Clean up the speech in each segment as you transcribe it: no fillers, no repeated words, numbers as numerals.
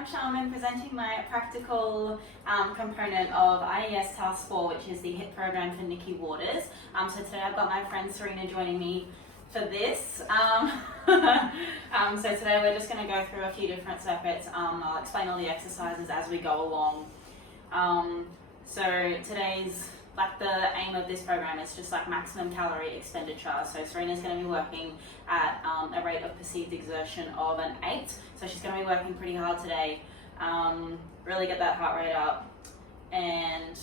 I'm Charmin, presenting my practical component of IES Task 4, which is the HIIT program for Nicky Waters. So today I've got my friend Serena joining me for this. So today we're just going to go through a few different circuits. I'll explain all the exercises as we go along. So today's, the aim of this program is just maximum calorie expenditure. So Serena's going to be working at a rate of perceived exertion of an 8. So she's going to be working pretty hard today, really get that heart rate up. And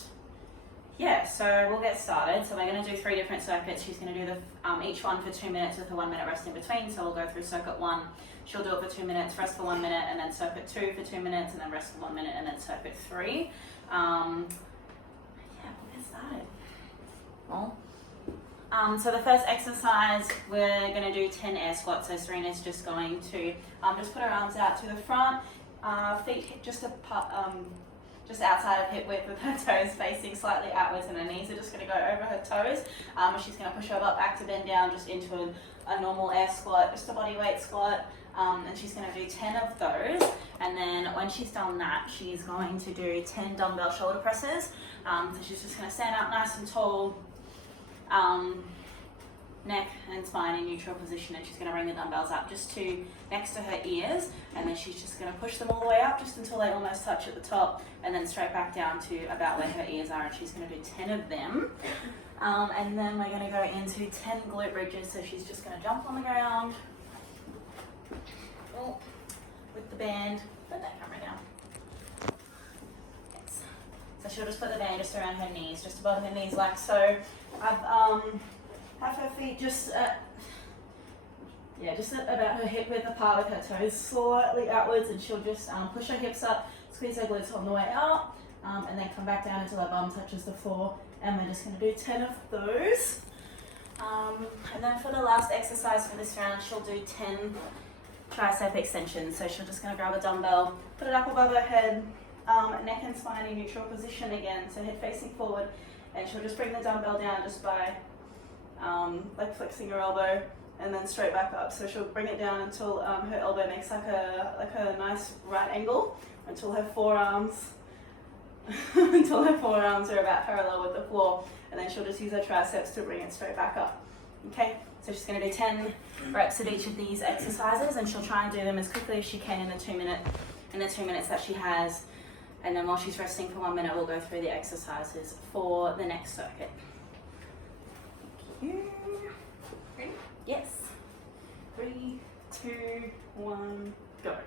yeah, so we'll get started. So we're going to do 3 different circuits. She's going to do each one for 2 minutes with a 1 minute rest in between. So we'll go through circuit 1. She'll do it for 2 minutes, rest for 1 minute, and then circuit 2 for 2 minutes, and then rest for 1 minute, and then circuit 3. Started. Well, so the first exercise, we're going to do 10 air squats. So Serena's just going to just put her arms out to the front, feet just outside of hip width with her toes facing slightly outwards, and her knees are just going to go over her toes. She's going to push her butt back to bend down just into a normal air squat, just a body weight squat. And she's going to do 10 of those, and then when she's done that, she's going to do 10 dumbbell shoulder presses. So she's just going to stand up nice and tall, neck and spine in neutral position, and she's going to bring the dumbbells up just to next to her ears, and then she's just going to push them all the way up just until they almost touch at the top, and then straight back down to about where her ears are, and she's going to do 10 of them. And then we're going to go into 10 glute bridges. So she's just going to jump on the ground with the band. Put that camera down. Yes. So she'll just put the band just around her knees, just above her knees like so. I've have her feet just about her hip width apart with her toes slightly outwards, and she'll just push her hips up, squeeze her glutes on the way up, and then come back down until her bum touches the floor. And we're just going to do 10 of those. And then for the last exercise for this round, she'll do 10 tricep extensions. So she's just going to grab a dumbbell, put it up above her head, neck and spine in neutral position again, so head facing forward, and she'll just bring the dumbbell down just by flexing her elbow, and then straight back up. So she'll bring it down until her elbow makes like a nice right angle, until her forearms are about parallel with the floor, and then she'll just use her triceps to bring it straight back up. Okay, so she's going to do 10 reps of each of these exercises, and she'll try and do them as quickly as she can in the 2 minutes that she has. And then while she's resting for 1 minute, we'll go through the exercises for the next circuit. Thank you. Ready? Yes. 3, 2, 1, go.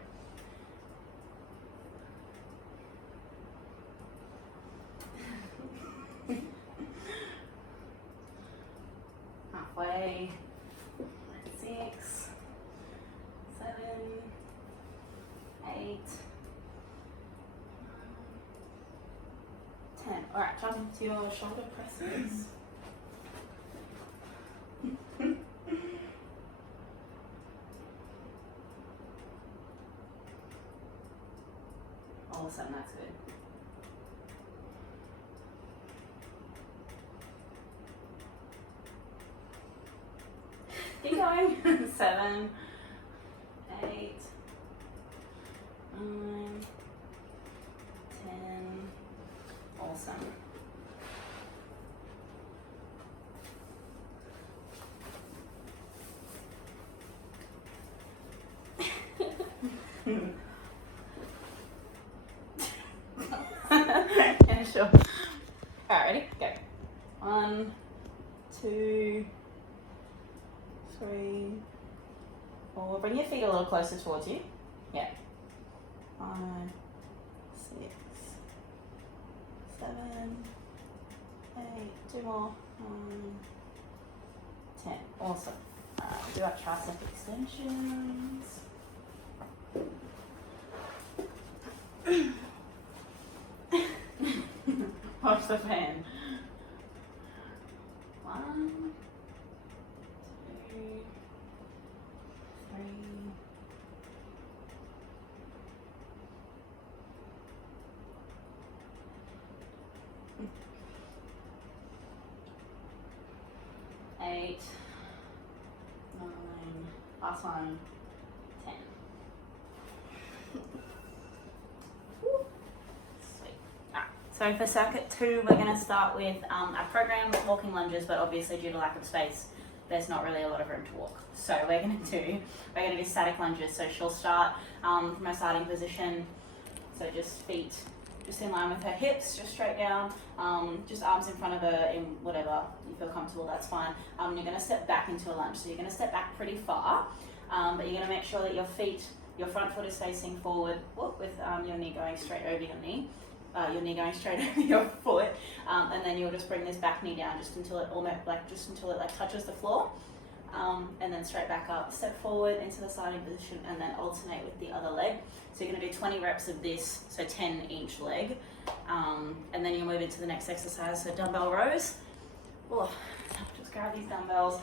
Halfway. 6, 7, 8, 10. All right, jump into your shoulder presses. Awesome, that's good. Keep going. 7, 8, 9, 10. Awesome. Yeah, sure. Alright, ready? Go. 1, 2, 3, 4. Bring your feet a little closer towards you. Yeah. 5, 6, 7, 8. 2 more. 10. Awesome. Do our tricep extensions. Watch the fan. 1, 2, 3, 8, 9, last one, 10. So for circuit 2, we're going to start with our program walking lunges, but obviously due to lack of space, there's not really a lot of room to walk. So we're going to do static lunges. So she'll start from her starting position. So just feet just in line with her hips, just straight down, just arms in front of her in whatever you feel comfortable, that's fine. You're going to step back into a lunge. So you're going to step back pretty far, but you're going to make sure that your front foot is facing forward with your knee going straight over your knee. Your knee going straight over your foot, and then you'll just bring this back knee down just until it touches the floor, and then straight back up, step forward into the starting position, and then alternate with the other leg. So you're going to do 20 reps of this, so 10 each leg, and then you'll move into the next exercise. So dumbbell rows. Just grab these dumbbells,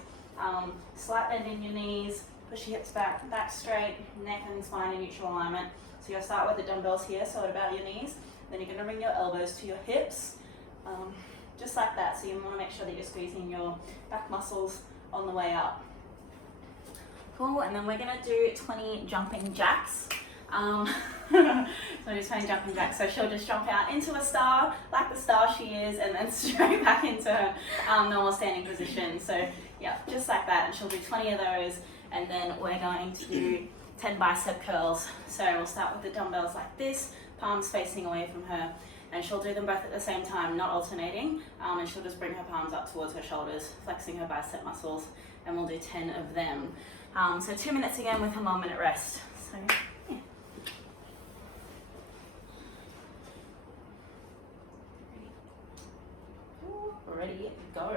slight bend in your knees, push your hips back straight, neck and spine in neutral alignment. So you'll start with the dumbbells here, so at about your knees. Then you're going to bring your elbows to your hips, just like that. So you want to make sure that you're squeezing your back muscles on the way up. Cool, and then we're going to do 20 jumping jacks. So do 20 jumping jacks. So she'll just jump out into a star, like the star she is, and then straight back into her normal standing position. So yeah, just like that. And she'll do 20 of those, and then we're going to do 10 bicep curls. So we'll start with the dumbbells like this, palms facing away from her, and she'll do them both at the same time, not alternating, and she'll just bring her palms up towards her shoulders, flexing her bicep muscles, and we'll do 10 of them. So 2 minutes again with a 1 minute rest. So yeah. Ready, go.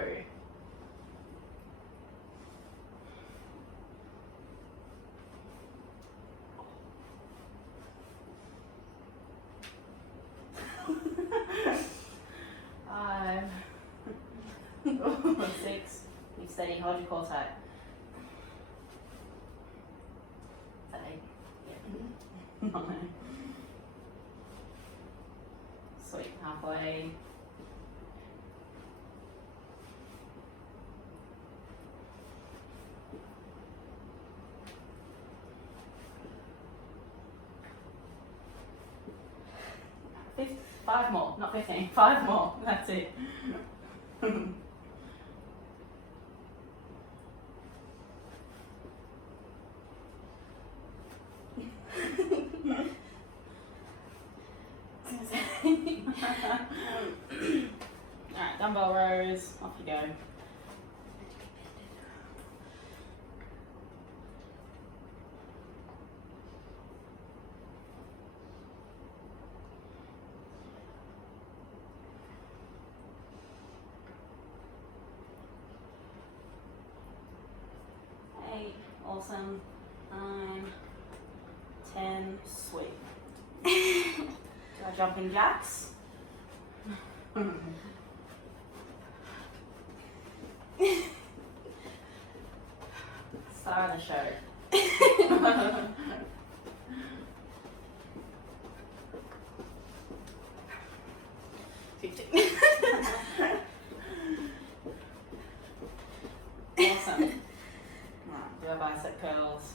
Five, 6, keep steady, hold your core tight. 8, yeah. 9. Sweet, halfway. 5 more, not 15, 5 more, that's it. Alright, dumbbell rows, off you go. Awesome. 9, 10, sweet. Do our jumping jacks. Star of the show. 15. Awesome. Do our bicep curls.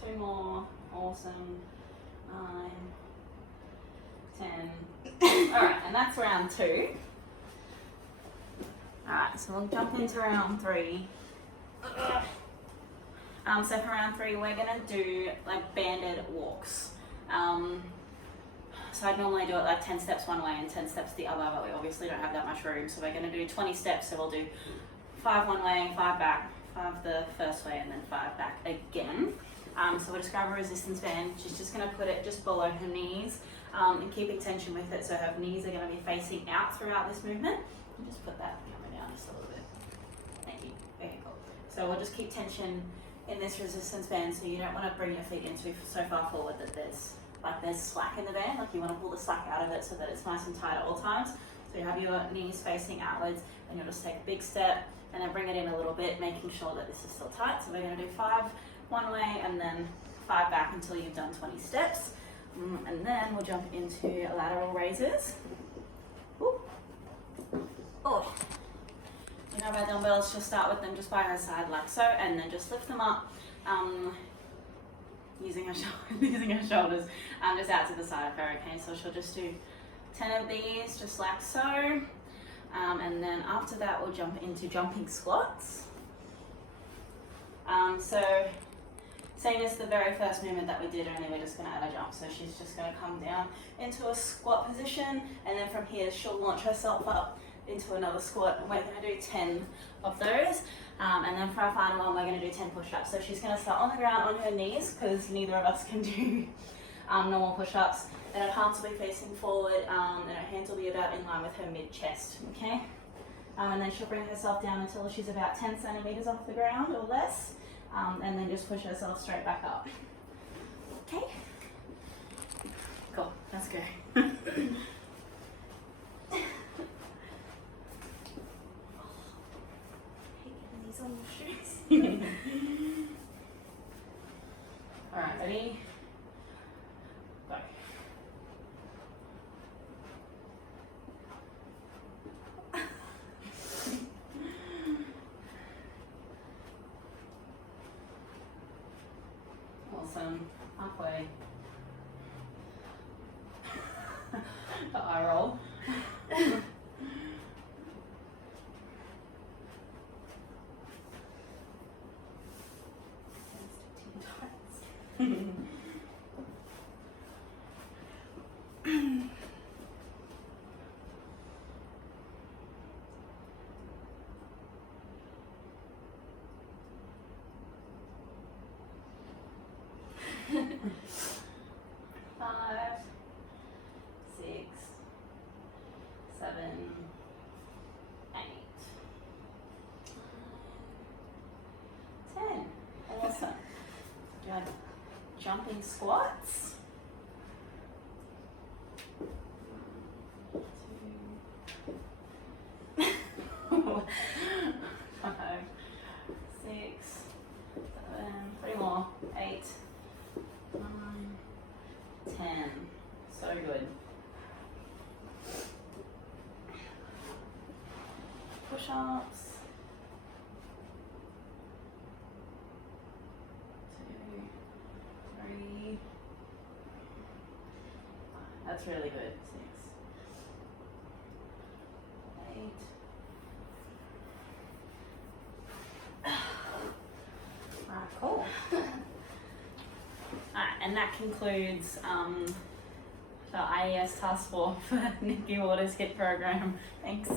Two more. Awesome. 9, 10. Alright, and that's round 2. Alright, so we'll jump into round 3. So for round 3, we're going to do like banded walks. So I'd normally do it like 10 steps one way and 10 steps the other, but we obviously don't have that much room. So we're going to do 20 steps, so we'll do 5 one way, 5 back, 5 the first way, and then 5 back again. So we'll just grab a resistance band. She's just going to put it just below her knees and keeping tension with it. So her knees are going to be facing out throughout this movement. And just put that camera down just a little bit. Thank you. Very cool. So we'll just keep tension in this resistance band. So you don't want to bring your feet in so far forward that there's slack in the band. Like you want to pull the slack out of it so that it's nice and tight at all times. So you have your knees facing outwards, and you'll just take a big step and then bring it in a little bit, making sure that this is still tight. So we're going to do 5 one way and then 5 back until you've done 20 steps. And then we'll jump into lateral raises. Woo. Oh. You know, our dumbbells, she'll start with them just by her side like so, and then just lift them up using her shoulders just out to the side of her, okay? So she'll just do 10 of these just like so. And then after that, we'll jump into jumping squats. So same as the very first movement that we did, only we're just gonna add a jump. So she's just gonna come down into a squat position, and then from here, she'll launch herself up into another squat, and we're gonna do 10 of those. And then for our final one, we're gonna do 10 push-ups. So she's gonna start on the ground on her knees, because neither of us can do normal push-ups. Then her palms will be facing forward, and her hands will be about in line with her mid-chest, okay? And then she'll bring herself down until she's about 10 centimeters off the ground or less, and then just push herself straight back up. Okay? Cool, let's go. These on your shoes. Alright, ready? Go. Awesome. Halfway. The eye roll. Five, 6, 7, 8, 10. Awesome. Do our jumping squats. 2, 5, 6, 7, 3 more, 8, 9, 10. So good. Push-ups. 2, 3. That's really good. 6, 8. Alright, cool. Alright, and that concludes the IES task force for Nicky Waters HIIT program. Thanks.